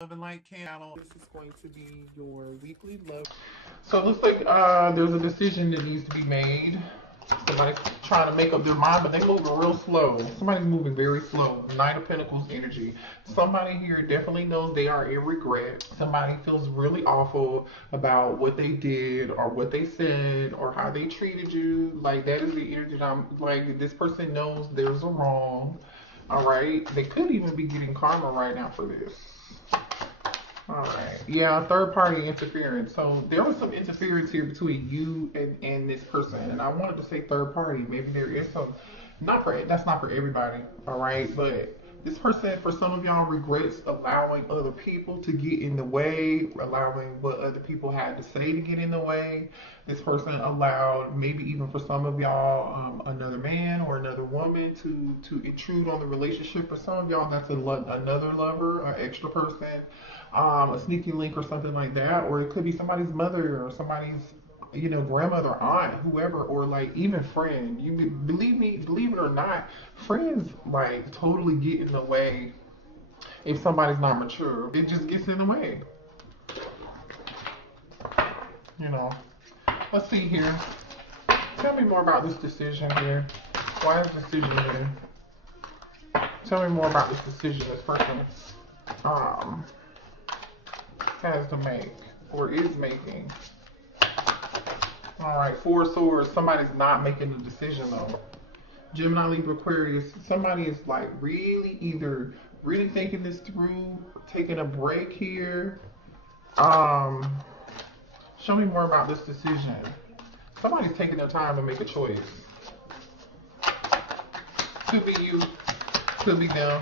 Love and Light channel. This is going to be your weekly love. So it looks like there's a decision that needs to be made. Somebody's trying to make up their mind, but they're moving real slow. Somebody's moving very slow. Knight of Pentacles energy. Somebody here definitely knows they are in regret. Somebody feels really awful about what they did or what they said or how they treated you. Like, that is the energy that I'm like, this person knows there's a wrong. All right. They could even be getting karma right now for this. All right. Yeah, third party interference. So there was some interference here between you and this person. And I wanted to say third party. Maybe there is some, that's not for everybody. All right. But this person, for some of y'all, regrets allowing other people to get in the way, allowing what other people had to say to get in the way. This person allowed, maybe even for some of y'all, another man or another woman to intrude on the relationship. For some of y'all, that's another lover, an extra person, a sneaky link or something like that. Or it could be somebody's mother or somebody's, grandmother, aunt, whoever, or like even friend. Believe it or not, friends like totally get in the way if somebody's not mature. It just gets in the way. You know. Let's see here. Tell me more about this decision here. Why is decision here? Tell me more about this decision this person has to make or is making. All right, Four of Swords. Somebody's not making a decision though. Gemini, Libra, Aquarius. Somebody is like either really thinking this through, taking a break here. Show me more about this decision. Somebody's taking their time to make a choice. Could be you, could be them.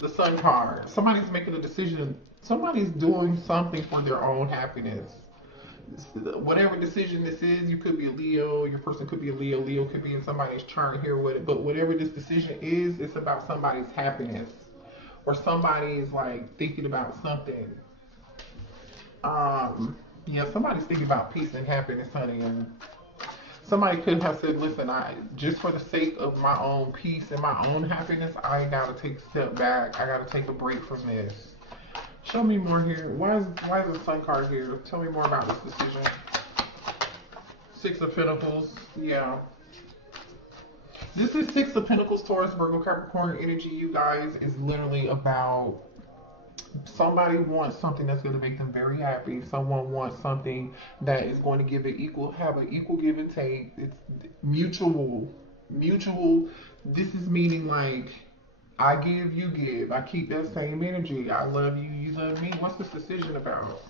The Sun card. Somebody's making a decision. Somebody's doing something for their own happiness. Whatever decision this is, you could be a Leo, your person could be a Leo, Leo could be in somebody's chart here with it, but whatever this decision is, it's about somebody's happiness, or somebody is like thinking about something. Yeah, somebody's thinking about peace and happiness, honey, and somebody could have said, listen, I just for the sake of my own peace and my own happiness, I gotta take a step back, I gotta take a break from this. Show me more here. Why is the Sun card here? Tell me more about this decision. Six of Pentacles. Yeah. This is Six of Pentacles, Taurus, Virgo, Capricorn energy, you guys, is literally about somebody wants something that's going to make them very happy. Someone wants something that is going to have an equal give and take. It's mutual. This is meaning like, I give, you give. I keep that same energy. I love you, you love me. What's this decision about?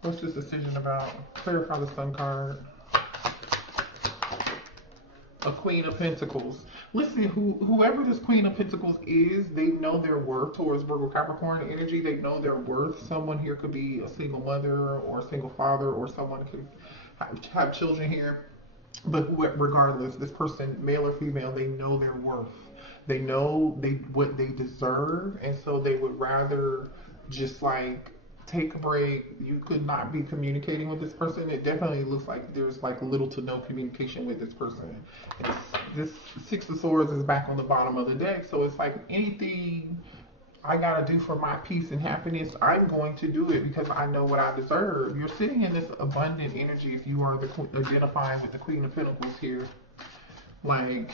What's this decision about? Clarify the Sun card. A Queen of Pentacles. Listen, whoever this Queen of Pentacles is, they know their worth. Towards Virgo, Capricorn energy, they know their worth. Someone here could be a single mother or a single father, or someone could have children here. But regardless, this person, male or female, they know their worth. They know what they deserve, and so they would rather just like take a break. You could not be communicating with this person. It definitely looks like there's like little to no communication with this person. This Six of Swords is back on the bottom of the deck, so it's like anything I gotta do for my peace and happiness, I'm going to do it because I know what I deserve. You're sitting in this abundant energy if you are identifying with the Queen of Pentacles here. Like,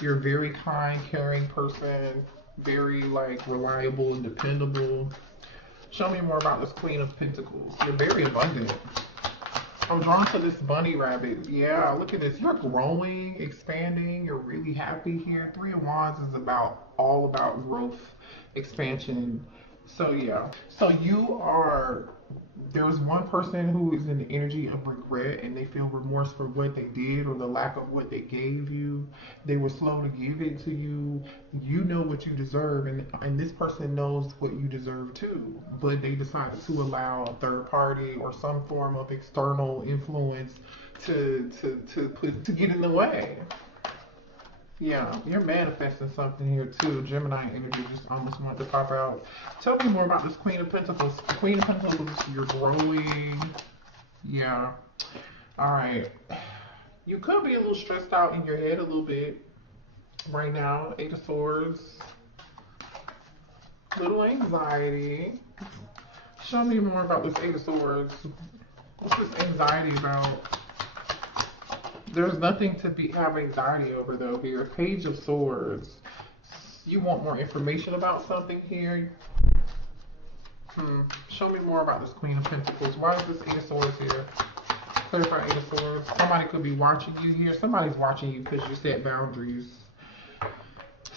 you're a very kind, caring person, very like reliable and dependable. Show me more about this Queen of Pentacles. You're very abundant. I'm drawn to this bunny rabbit. Yeah, look at this. You're growing, expanding. You're really happy here. Three of Wands is all about growth, expansion. So yeah. So there's one person who is in the energy of regret and they feel remorse for what they did or the lack of what they gave you. They were slow to give it to you. You know what you deserve, and this person knows what you deserve too. But they decided to allow a third party or some form of external influence to get in the way. Yeah, you're manifesting something here too. Gemini energy just almost wanted to pop out. Tell me more about this Queen of Pentacles. Queen of Pentacles, you're growing. Yeah. All right. You could be a little stressed out in your head a little bit right now. Eight of Swords. Little anxiety. Show me more about this Eight of Swords. What's this anxiety about? There's nothing to have anxiety over though here. Page of Swords. You want more information about something here? Show me more about this Queen of Pentacles. Why is this Eight of Swords here? Clarify Eight of Swords. Somebody could be watching you here. Somebody's watching you because you set boundaries.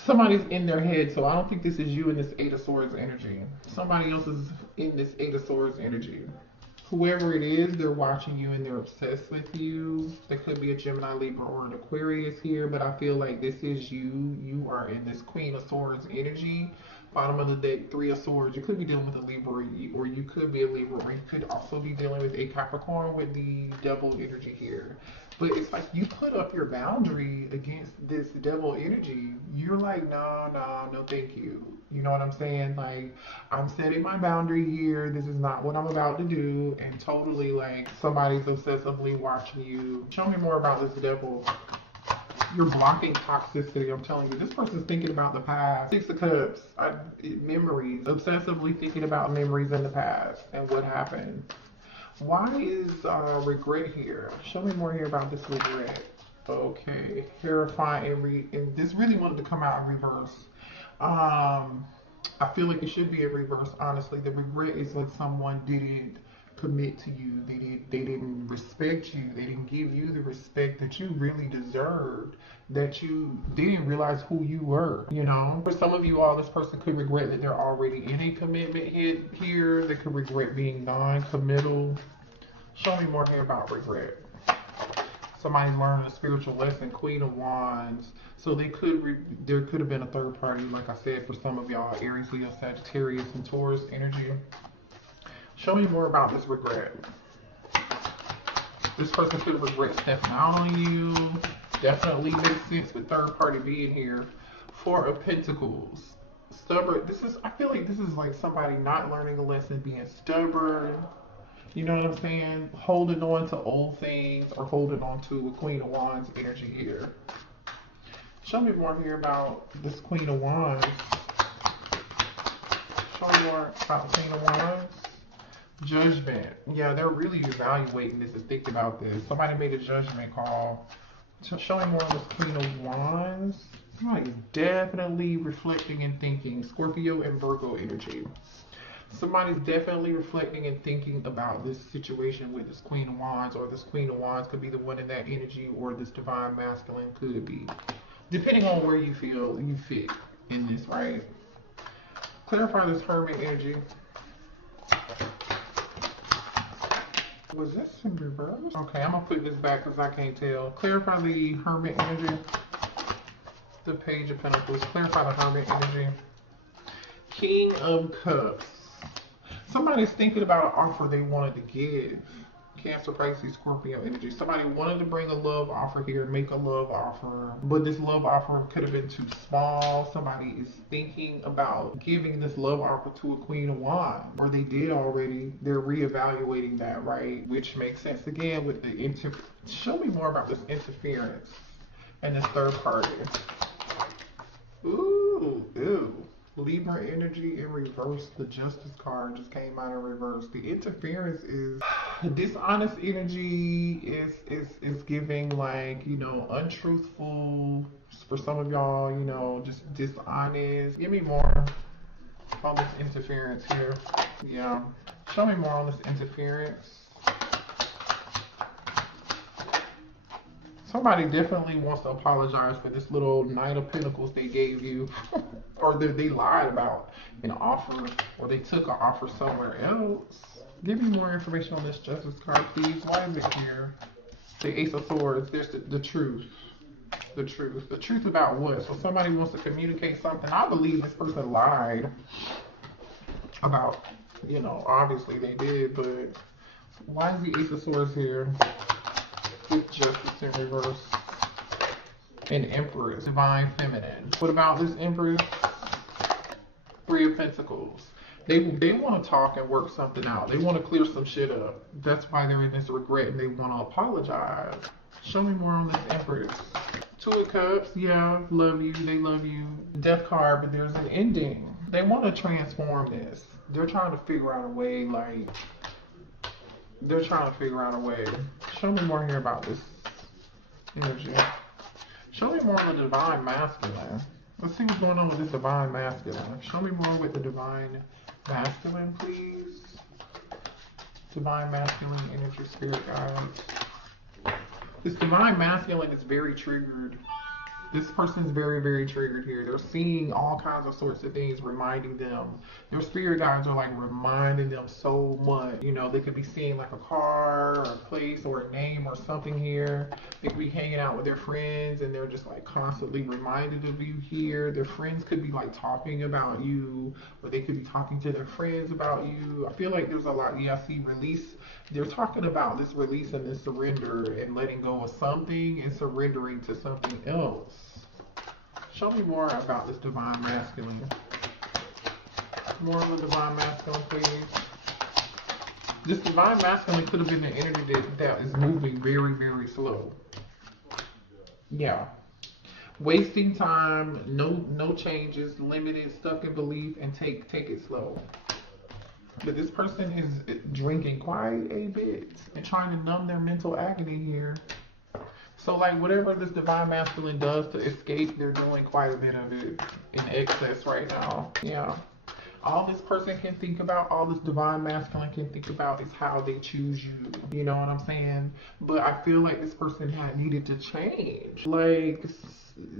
Somebody's in their head, so I don't think this is you in this Eight of Swords energy. Somebody else is in this Eight of Swords energy. Whoever it is, they're watching you and they're obsessed with you. There could be a Gemini, Libra, or an Aquarius here, but I feel like this is you. You are in this Queen of Swords energy. Bottom of the deck, Three of Swords. You could be dealing with a Libra, or you could be a Libra, or you could also be dealing with a Capricorn with the Devil energy here. But it's like you put up your boundary against this Devil energy. You're like, no, thank you. You know what I'm saying? Like, I'm setting my boundary here. This is not what I'm about to do. And totally like somebody's obsessively watching you. Show me more about this Devil. You're blocking toxicity. I'm telling you, this person's thinking about the past. Six of Cups, memories. Obsessively thinking about memories in the past and what happened. Why is regret here? Show me more here about this regret. Okay, terrifying. And this really wanted to come out in reverse. I feel like it should be in reverse. Honestly, the regret is like someone didn't commit to you. They didn't respect you. They didn't give you the respect that you really deserved. That you didn't realize who you were. You know, for some of you all, this person could regret that they're already in a commitment here. They could regret being non-committal. Show me more here about regret. Somebody's learning a spiritual lesson. Queen of Wands. So there could have been a third party, like I said, for some of y'all, Aries, Leo, Sagittarius, and Taurus energy. Show me more about this regret. This person could regret stepping out on you. Definitely makes sense with third party being here. Four of Pentacles. Stubborn. I feel like this is like somebody not learning a lesson, being stubborn. You know what I'm saying? Holding on to old things or holding on to a Queen of Wands energy here. Show me more here about this Queen of Wands. Show me more about Queen of Wands. Judgment. Yeah, they're really evaluating this and thinking about this. Somebody made a judgment call. So showing more of this Queen of Wands. Somebody's definitely reflecting and thinking. Scorpio and Virgo energy. Somebody's definitely reflecting and thinking about this situation with this Queen of Wands, or this Queen of Wands could be the one in that energy, or this Divine Masculine could be. Depending on where you feel you fit in this, right? Clarify this Hermit energy. Was this in reverse? Okay, I'm gonna put this back because I can't tell. Clarify the Hermit energy. The Page of Pentacles. Clarify the Hermit energy. King of Cups. Somebody's thinking about an offer they wanted to give. Cancer, Pisces, Scorpio energy. Somebody wanted to bring a love offer here, make a love offer, but this love offer could have been too small. Somebody is thinking about giving this love offer to a Queen of Wands, or they did already. They're reevaluating that, right? Which makes sense again with the show me more about this interference and this third party. Ooh. Libra energy in reverse. The Justice card just came out in reverse. The interference is dishonest energy. Is giving, like, you know, untruthful. For some of y'all, you know, just dishonest. Give me more on this interference here. Yeah. Show me more on this interference. Somebody definitely wants to apologize for this little Knight of Pentacles they gave you, or that they lied about an offer, or they took an offer somewhere else. Give me more information on this Justice card, please. Why is it here? The Ace of Swords. There's the truth. The truth. The truth about what? So somebody wants to communicate something. I believe this person lied about, you know, obviously they did, but why is the Ace of Swords here? With Justice in reverse. And Empress, Divine Feminine. What about this Empress? Three of Pentacles. They want to talk and work something out. They want to clear some shit up. That's why they're in this regret and they want to apologize. Show me more on this Empress. Two of Cups. Yeah, love you. They love you. Death card, but there's an ending. They want to transform this. They're trying to figure out a way, like, they're trying to figure out a way. Show me more here about this energy. Show me more on the divine masculine. Let's see what's going on with this divine masculine. Show me more with the divine masculine, please. Divine masculine energy, spirit guides. This divine masculine is very triggered. This person's very, very triggered here. They're seeing all kinds of sorts of things reminding them. Their spirit guides are like reminding them so much. You know, they could be seeing like a car or a place or a name or something here. They could be hanging out with their friends and they're just like constantly reminded of you here. Their friends could be like talking about you, or they could be talking to their friends about you. I feel like there's a lot, yeah, I see release. They're talking about this release and this surrender and letting go of something and surrendering to something else. Show me more about this divine masculine. More of the divine masculine, please. This divine masculine could have been the energy that is moving very, very slow. Yeah. Wasting time, no changes, limited, stuck in belief, and take it slow. But this person is drinking quite a bit and trying to numb their mental agony here. So like whatever this divine masculine does to escape, they're doing quite a bit of it in excess right now. Yeah. All this person can think about, all this divine masculine can think about is how they choose you. You know what I'm saying? But I feel like this person had needed to change. Like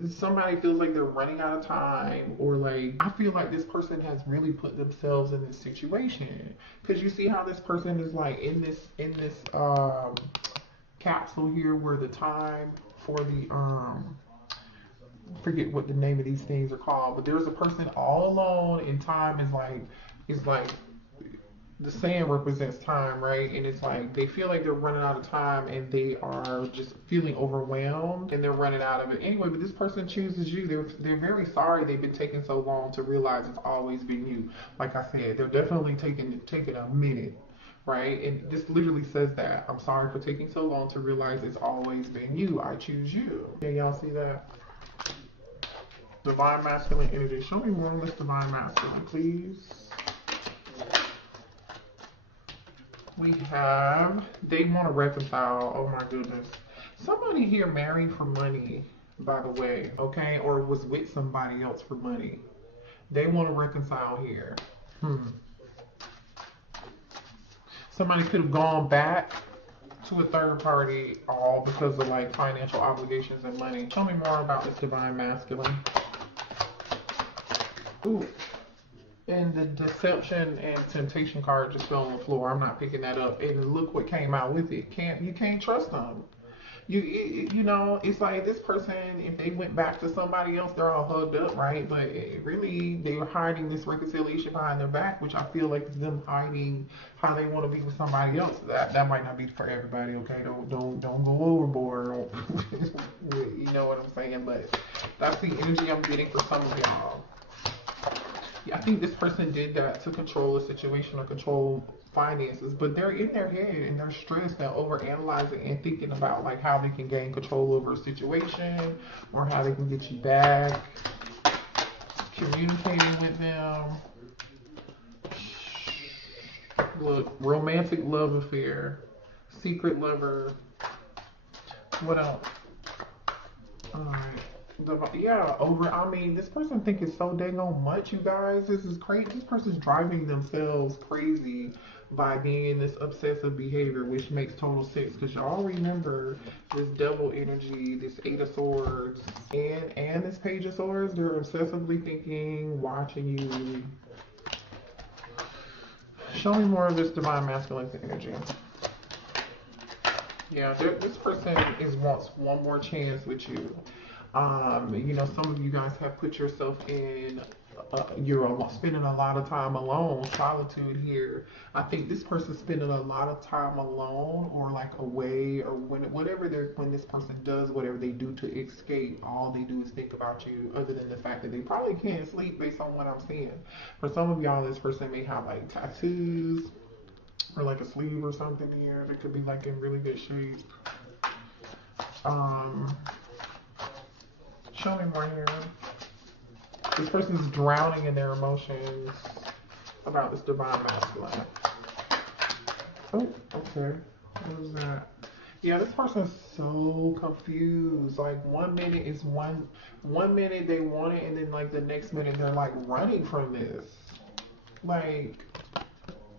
somebody feels like they're running out of time, or like I feel like this person has really put themselves in this situation. Cause you see how this person is like in this capsule here where the time for the forget what the name of these things are called, but there's a person all alone and time is like the sand represents time, right? And it's like they feel like they're running out of time and they are just feeling overwhelmed and they're running out of it anyway. But this person chooses you. They're very sorry they've been taking so long to realize it's always been you. Like I said, they're definitely taking a minute. Right? And this literally says that. I'm sorry for taking so long to realize it's always been you. I choose you. Yeah, y'all see that? Divine masculine energy. Show me more on this divine masculine, please. We have, they want to reconcile. Oh my goodness. Somebody here married for money, by the way, okay? Or was with somebody else for money. They want to reconcile here. Somebody could have gone back to a third party all because of like financial obligations and money. Tell me more about this divine masculine. Ooh. And the deception and temptation card just fell on the floor. I'm not picking that up. And look what came out with it. You can't trust them. You know, it's like this person, if they went back to somebody else, they're all hugged up, right? But really, they were hiding this reconciliation behind their back, which I feel like is them hiding how they want to be with somebody else. That might not be for everybody, okay? Don't go overboard. You know what I'm saying? But that's the energy I'm getting for some of y'all. I think this person did that to control a situation or control finances, but they're in their head and they're stressed and overanalyzing and thinking about like how they can gain control over a situation or how they can get you back, communicating with them. Look, romantic love affair, secret lover. What else? Alright. I mean, this person thinking so dang on much, you guys. This is crazy. This person's driving themselves crazy by being in this obsessive behavior, which makes total sense because y'all remember this devil energy, this 8 of Swords, and this Page of Swords. They're obsessively thinking, watching you. Show me more of this divine masculine energy. Yeah, this person wants one more chance with you. You know, some of you guys have put yourself in, you're spending a lot of time alone, solitude here. I think this person's spending a lot of time alone or like away or when this person does whatever they do to escape, all they do is think about you other than the fact that they probably can't sleep based on what I'm seeing. For some of y'all, this person may have like tattoos or like a sleeve or something here. They could be like in really good shape. Show me more here. This person's drowning in their emotions about this divine masculine. Oh, okay. What was that? Yeah, this person's so confused. Like 1 minute is one minute they want it, and then like the next minute they're like running from this. Like,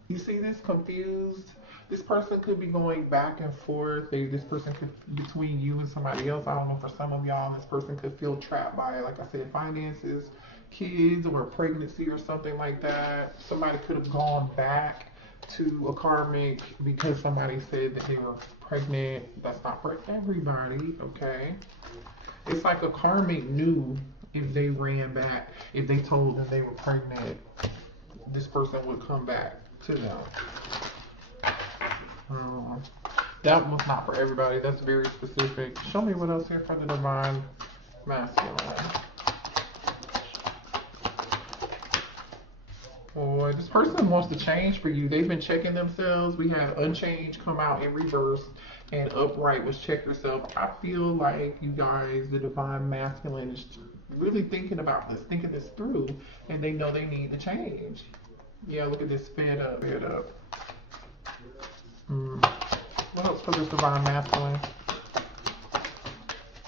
you see this confused? This person could be going back and forth. This person could, between you and somebody else. I don't know, for some of y'all, this person could feel trapped by, like I said, finances, kids, or pregnancy or something like that. Somebody could have gone back to a karmic because somebody said that they were pregnant. That's not for everybody, okay? It's like a karmic knew if they ran back, if they told them they were pregnant, this person would come back to them. That was not for everybody. That's very specific. Show me what else here for the divine masculine. Boy, this person wants to change for you. They've been checking themselves. We had unchanged come out in reverse, and upright was check yourself. I feel like you guys, the divine masculine, is really thinking about this, thinking this through, and they know they need to change. Yeah, look at this, fed up, fed up. What else for this divine masculine?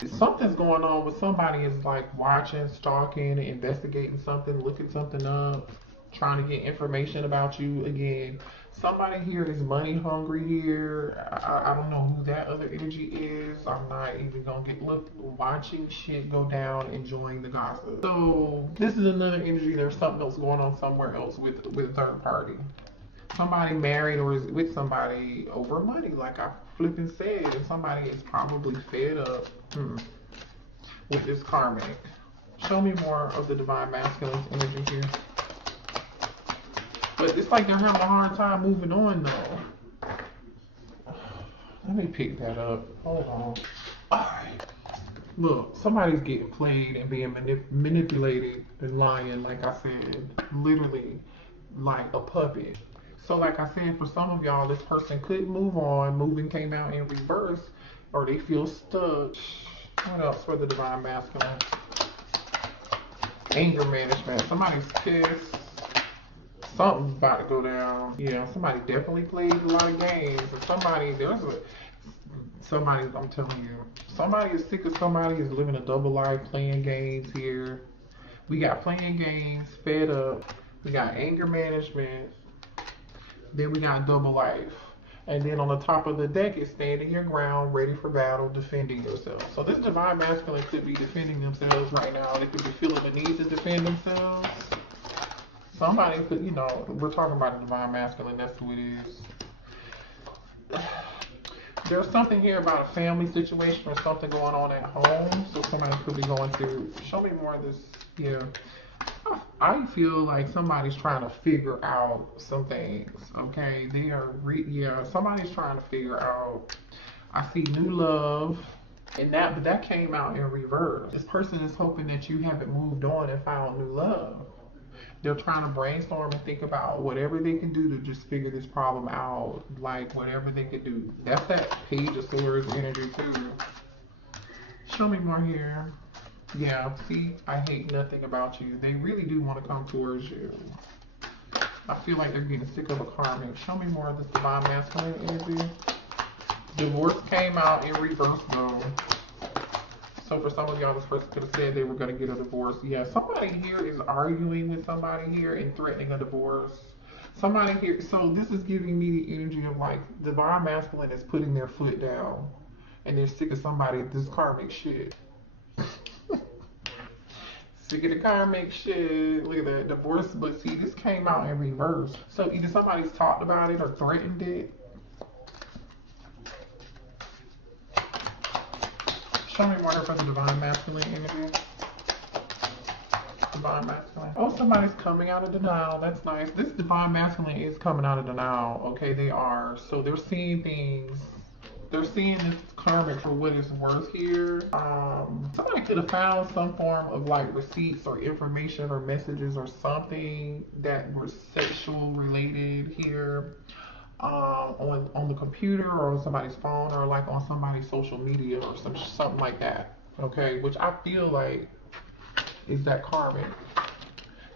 Something's going on with somebody is like watching, stalking, investigating something, looking something up, trying to get information about you again. Somebody here is money hungry here. I don't know who that other energy is. I'm not even gonna watching shit go down, enjoying the gossip. So this is another energy. There's something else going on somewhere else with a third party. Somebody married or is with somebody over money, like I flipping said, and somebody is probably fed up with this karmic. Show me more of the divine masculine's energy here. But it's like they're having a hard time moving on though. Let me pick that up. Hold on. Alright. Look, somebody's getting played and being manipulated and lying, like I said. Literally like a puppet. So like I said, for some of y'all, this person couldn't move on. Moving came out in reverse, or they feel stuck. What else for the divine masculine? Anger management. Somebody's pissed. Something's about to go down. Yeah, somebody definitely played a lot of games. And somebody, I'm telling you, somebody is sick of somebody, is living a double life, playing games here. We got playing games, fed up. We got anger management. Then we got double life. And then on the top of the deck is standing your ground, ready for battle, defending yourself. So this divine masculine could be defending themselves right now. They could be feeling the need to defend themselves. Somebody could, you know, we're talking about the divine masculine, that's who it is. There's something here about a family situation or something going on at home. So somebody could be going through, show me more of this, yeah. I feel like somebody's trying to figure out some things, okay? They are, somebody's trying to figure out, I see new love, and but that came out in reverse. This person is hoping that you haven't moved on and found new love. They're trying to brainstorm and think about whatever they can do to just figure this problem out, like whatever they could do. That's that Page of Swords energy too. Show me more here. Yeah, see, I hate nothing about you. They really do want to come towards you. I feel like they're getting sick of a karmic. Show me more of this divine masculine energy. Divorce came out in reverse though. So for some of y'all, this person could have said they were going to get a divorce. Yeah, somebody here is arguing with somebody here and threatening a divorce. Somebody here, so this is giving me the energy of like, divine masculine is putting their foot down and they're sick of somebody, this karmic shit. Sick of the karmic shit. Look at that, divorce. But see, this came out in reverse. So either somebody's talked about it or threatened it. Show me more for the divine masculine energy. Divine masculine. Oh, somebody's coming out of denial. That's nice. This divine masculine is coming out of denial. Okay, they are. So they're seeing things. They're seeing this karmic for what it's worth here. Somebody could have found some form of like receipts or information or messages or something that were sexual related here. On the computer or on somebody's phone or like on somebody's social media or something like that. Okay, which I feel like is that karmic.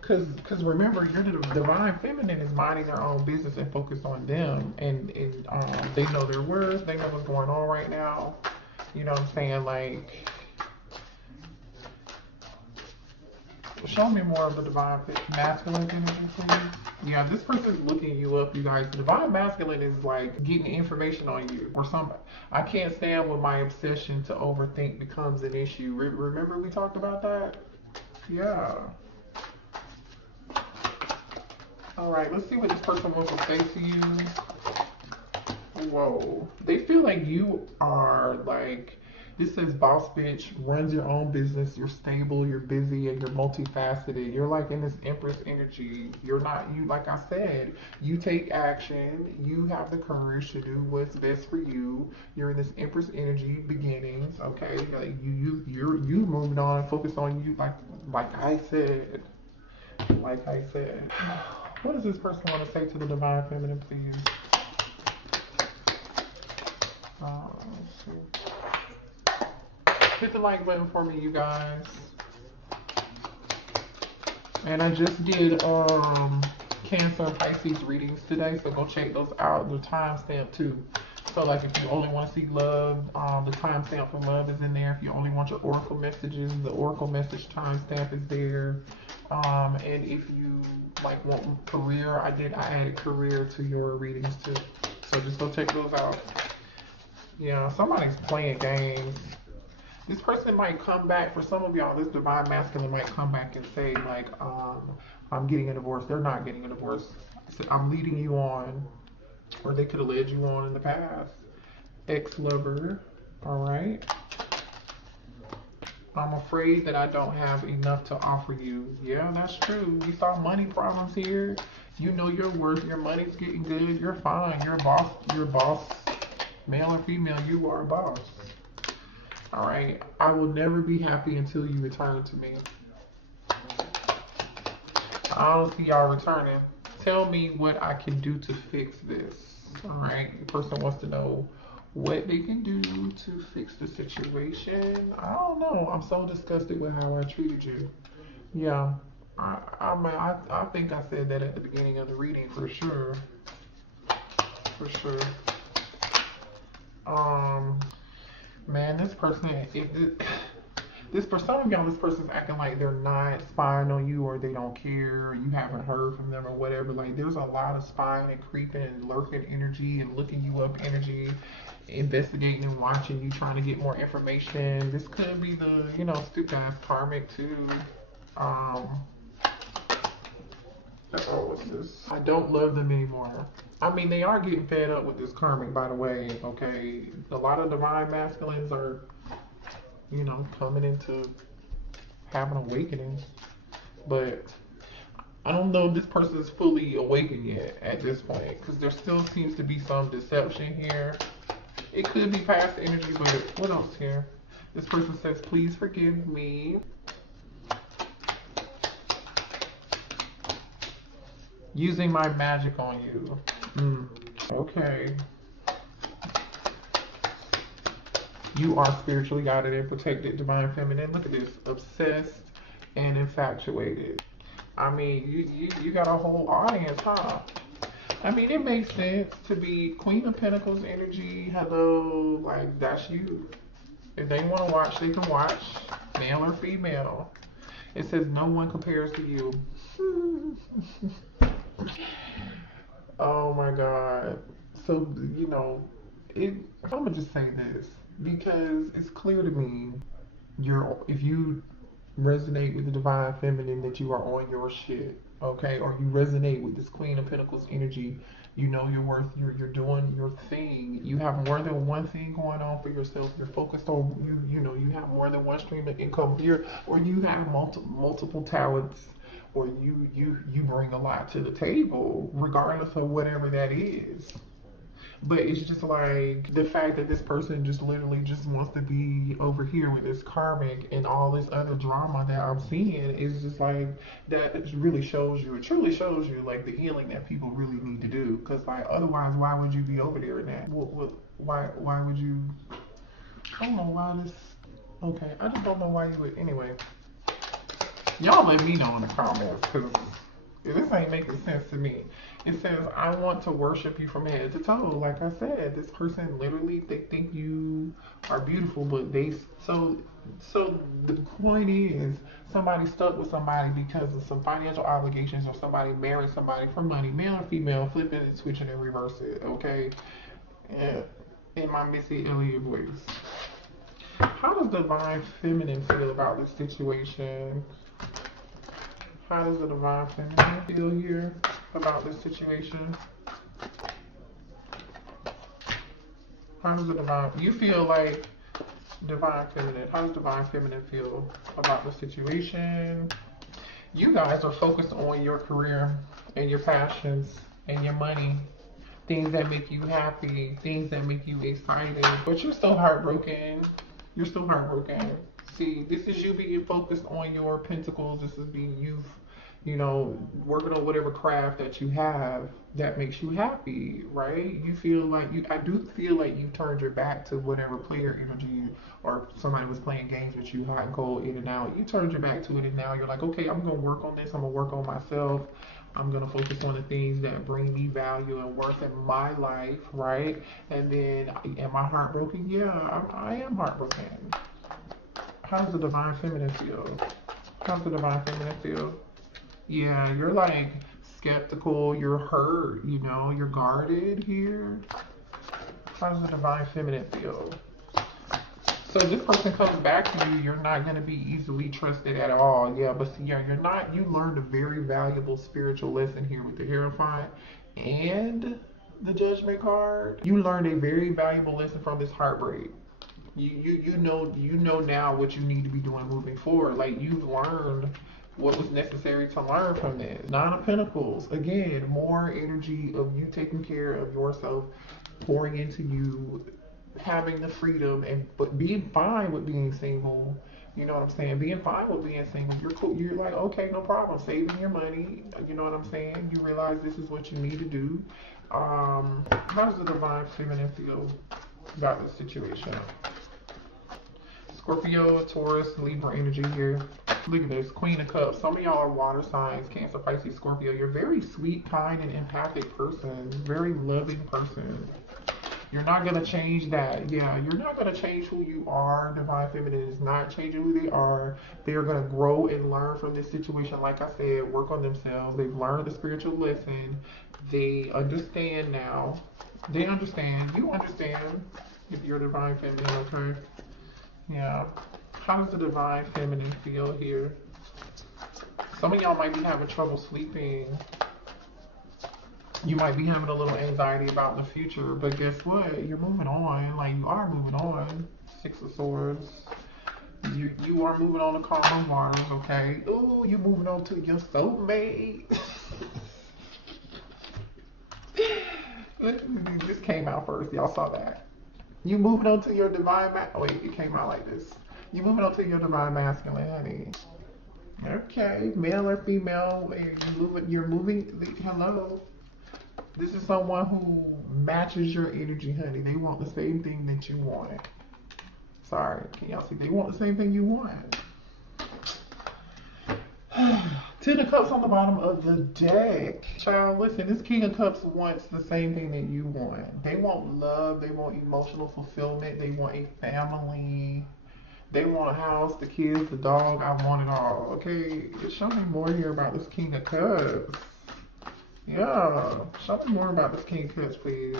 Cause remember, you're the divine feminine is minding their own business and focused on them, and they know their worth, they know what's going on right now. You know what I'm saying? Like, show me more of the divine masculine energy, please. Yeah, this person's looking you up, you guys. The divine masculine is like getting information on you or something. I can't stand when my obsession to overthink becomes an issue. Remember we talked about that? Yeah. All right, let's see what this person wants to say to you. Whoa. They feel like you are like, this says boss bitch, runs your own business, you're stable, you're busy, and you're multifaceted. You're like in this empress energy. You're not, you, like I said, you take action, you have the courage to do what's best for you. You're in this empress energy beginnings, okay? Like you moved on and focused on you, like I said. Like I said. What does this person want to say to the divine feminine, please? Let's see. Hit the like button for me, you guys. And I just did Cancer and Pisces readings today, so go check those out. The timestamp too. So like if you only want to see love, the timestamp for love is in there. If you only want your oracle messages, the oracle message timestamp is there. And if you like want career, I added career to your readings too. So just go check those out. Yeah, somebody's playing games. This person might come back, for some of y'all, this divine masculine might come back and say like, I'm getting a divorce. They're not getting a divorce. I'm leading you on, or they could have led you on in the past. Ex-lover, all right. I'm afraid that I don't have enough to offer you. Yeah, that's true. You saw money problems here. You know your worth. Your money's getting good. You're fine. You're a boss. You're a boss. Male or female, you are a boss. All right. I will never be happy until you return to me. I don't see y'all returning. Tell me what I can do to fix this. All right. The person wants to know what they can do to fix the situation. I don't know. I'm so disgusted with how I treated you. Yeah. I think I said that at the beginning of the reading for sure. For sure. Man, this person, for some of y'all, this person's acting like they're not spying on you, or they don't care, or you haven't heard from them or whatever. Like, there's a lot of spying and creeping and lurking energy and looking you up energy, investigating and watching you, trying to get more information. This could be the, stupid ass karmic too. What's this? I don't love them anymore. I mean, they are getting fed up with this karmic, by the way, okay? A lot of divine masculines are, coming into having awakenings. But I don't know if this person is fully awakened yet at this point, because there still seems to be some deception here. It could be past energy, but what else here? This person says, please forgive me. Using my magic on you. Okay. You are spiritually guided and protected, divine feminine. Look at this. Obsessed and infatuated. I mean, you got a whole audience, huh? I mean, it makes sense to be Queen of Pentacles energy. Hello, like, that's you. If they want to watch, they can watch. Male or female. It says no one compares to you. Oh my God. So, I'm gonna just say this, because it's clear to me if you resonate with the divine feminine, that you are on your shit, okay? Or you resonate with this Queen of Pentacles energy, you know your worth, you're doing your thing. You have more than one thing going on for yourself. You're focused on you have more than one stream of income here, or you have multiple talents, or you bring a lot to the table, regardless of whatever that is. But it's just like the fact that this person just literally just wants to be over here with this karmic and all this other drama that I'm seeing is just like, that it really shows you, it truly shows you like the healing that people really need to do. Because like otherwise, why would you be over there in that? Why would you? I don't know why this. Okay, I just don't know why you would. Anyway. Y'all let me know in the comments, because this ain't making sense to me. It says, I want to worship you from head to toe. Like I said, this person literally, they think you are beautiful, but so the point is, somebody stuck with somebody because of some financial obligations, or somebody married somebody for money, male or female, flip it and switch it and reverse it, okay? Yeah. In my Missy Elliott voice. How does divine feminine feel about this situation? How does the divine feminine feel here about this situation? How does the divine, you feel like divine feminine, how does divine feminine feel about the situation? You guys are focused on your career and your passions and your money, things that make you happy, things that make you excited, but you're still heartbroken. You're still heartbroken. See, this is you being focused on your pentacles. This is being you know, working on whatever craft that you have that makes you happy, right? You feel like I do feel like you turned your back to whatever player energy, or somebody was playing games with you, hot and cold, in and out. You turned your back to it, and now you're like, okay, I'm gonna work on this. I'm gonna work on myself. I'm gonna focus on the things that bring me value and worth in my life, right? And then, am I heartbroken? Yeah, I am heartbroken. How does the divine feminine feel? How does the divine feminine feel? Yeah, you're like skeptical, you're hurt, you know, you're guarded here. How does the divine feminine feel? So this person comes back to you, you're not going to be easily trusted at all. Yeah, but see, yeah, you learned a very valuable spiritual lesson here with the Hierophant and the Judgment card. You learned a very valuable lesson from this heartbreak. You know now what you need to be doing moving forward. Like, you've learned what was necessary to learn from this. Nine of Pentacles, again, more energy of you taking care of yourself, pouring into you, having the freedom, and but being fine with being single. You know what I'm saying? Being fine with being single. You're cool. You're like, okay, no problem. Saving your money. You know what I'm saying? You realize this is what you need to do. How does the divine feminine feel about this situation? Scorpio, Taurus, Libra energy here. Look at this, Queen of Cups. Some of y'all are water signs, Cancer, Pisces, Scorpio. You're a very sweet, kind, and empathic person. Very loving person. You're not going to change that. Yeah, you're not going to change who you are. Divine Feminine is not changing who they are. They are going to grow and learn from this situation. Like I said, work on themselves. They've learned the spiritual lesson. They understand now. They understand. You understand if you're Divine Feminine, okay? Yeah. How does the Divine Feminine feel here? Some of y'all might be having trouble sleeping. You might be having a little anxiety about the future, but guess what? You're moving on. Like, you are moving on. Six of Swords. You are moving on to calmer waters, okay? Ooh, you moving on to your soulmate. This came out first. Y'all saw that. You moving on to your divine wait, it came out like this. You moving on to your divine masculine, honey. Okay, male or female, you're moving, hello. This is someone who matches your energy, honey. They want the same thing that you want. Sorry, can y'all see? They want the same thing you want. Ten of Cups on the bottom of the deck. Child, listen, this King of Cups wants the same thing that you want. They want love. They want emotional fulfillment. They want a family. They want a house, the kids, the dog. I want it all. Okay, show me more here about this King of Cups. Yeah, show me more about this King of Cups, please.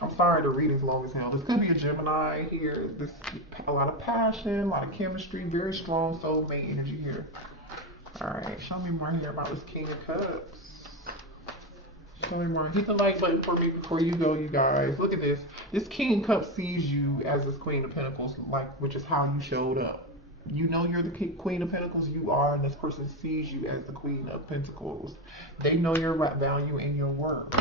I'm sorry to read as long as hell. This could be a Gemini here. This a lot of passion, a lot of chemistry, very strong soulmate energy here. Alright, show me more here about this King of Cups. Show me more. Hit the like button for me before you go, you guys. Look at this. This King of Cups sees you as this Queen of Pentacles, which is how you showed up. You know you're the Queen of Pentacles, you are, and this person sees you as the Queen of Pentacles. They know your value and your worth.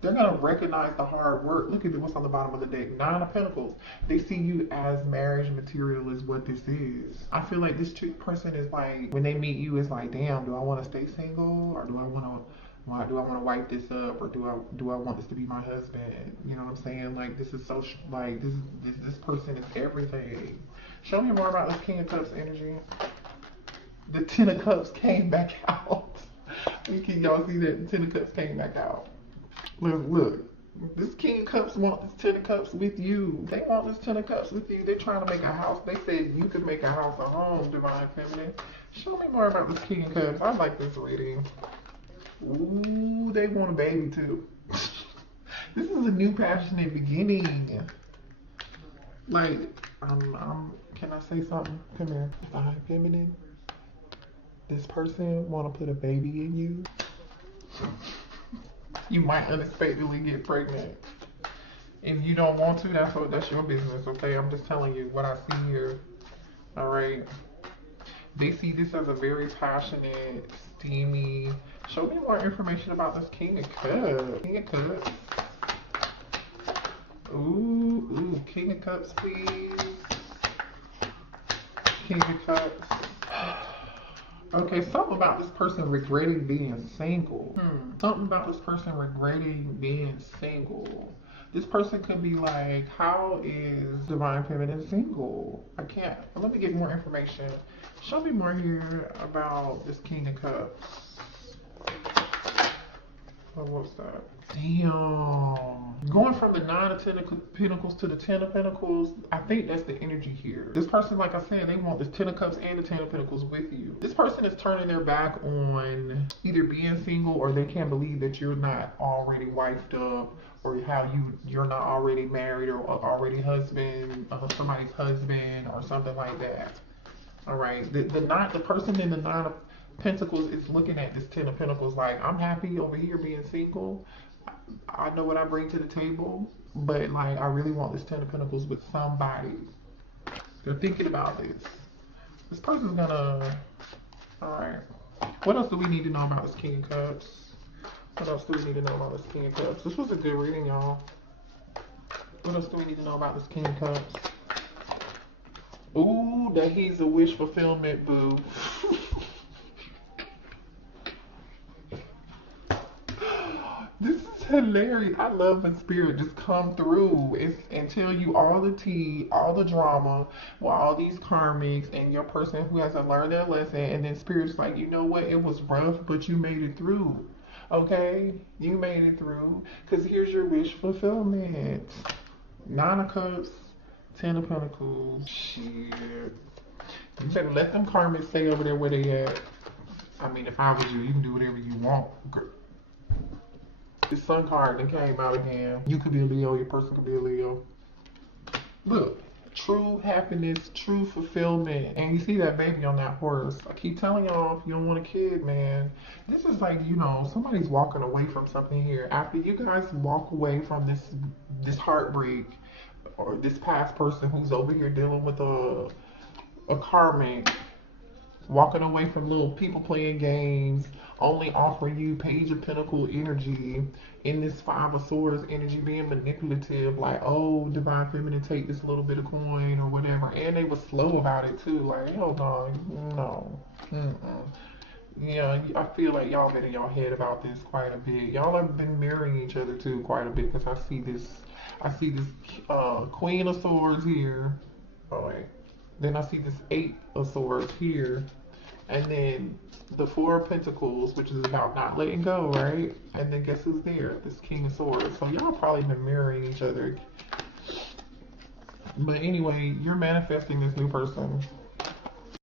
They're going to recognize the hard work. Look at what's on the bottom of the deck. Nine of Pentacles. They see you as marriage material is what this is. I feel like this person is like, when they meet you, it's like, damn, do I want to stay single? Or do I want to wipe this up? Or do I want this to be my husband? You know what I'm saying? Like, this is so, like, this person is everything. Show me more about this King of Cups energy. The Ten of Cups came back out. Can y'all see that? The Ten of Cups came back out. Look. This King of Cups want this Ten of Cups with you. They want this Ten of Cups with you. They're trying to make a house. They said you could make a house a home, Divine Feminine. Show me more about this King of Cups. I like this reading. Ooh, they want a baby too. This is a new passionate beginning. Like, can I say something? Come here. Divine Feminine. This person want to put a baby in you. You might unexpectedly get pregnant. If you don't want to, that's your business, okay? I'm just telling you what I see here. All right. They see this as a very passionate, steamy. Show me more information about this King of Cups. King of Cups. Ooh, King of Cups, please. King of Cups. Okay, something about this person regretting being single. Something about this person regretting being single. This person could be like, how is Divine Feminine single? I can't. Let me get more information. Show me more here about this King of Cups. Oh, what's that? Damn. Going from the 9 of Pentacles to the 10 of Pentacles, I think that's the energy here. This person, like I said, they want this 10 of Cups and the 10 of Pentacles with you. This person is turning their back on either being single, or they can't believe that you're not already wifed up, or how you're not already married, or already somebody's husband, or something like that. All right. The person in the 9 of Pentacles is looking at this 10 of Pentacles like, I'm happy over here being single. I know what I bring to the table, but like, I really want this 10 of Pentacles with somebody. They're thinking about this. This person's gonna. All right. What else do we need to know about this King of Cups? What else do we need to know about this King of Cups? This was a good reading, y'all. What else do we need to know about this King of Cups? Ooh, that he's a wish fulfillment, boo. This is hilarious. I love when spirit just come through and tell you all the tea, all the drama, with all these karmics and your person who hasn't learned their lesson, and then spirit's like, you know what, it was rough, but you made it through. Okay? You made it through. Because here's your wish fulfillment. 9 of Cups, 10 of Pentacles. Shit. You better let them karmics stay over there where they at. I mean, if I was you can do whatever you want. The Sun card then came out again. You could be a Leo, your person could be a Leo. Look, true happiness, true fulfillment. And you see that baby on that horse. I keep telling y'all, if you don't want a kid, man, this is like, you know, somebody's walking away from something here. After you guys walk away from this heartbreak, or this past person who's over here dealing with a karmic, walking away from little people playing games, only offering you Page of Pentacle energy, in this 5 of Swords energy, being manipulative, like, oh, Divine Feminine, take this little bit of coin or whatever. And they were slow about it too, like, hold on, no. Yeah, I feel like y'all been in y'all head about this quite a bit. Y'all have been mirroring each other too quite a bit, because I see this Queen of Swords here. Oh wait. Then I see this 8 of Swords here. And then the 4 of Pentacles, which is about not letting go, right? And then guess who's there? This King of Swords. So y'all probably been mirroring each other. But anyway, you're manifesting this new person.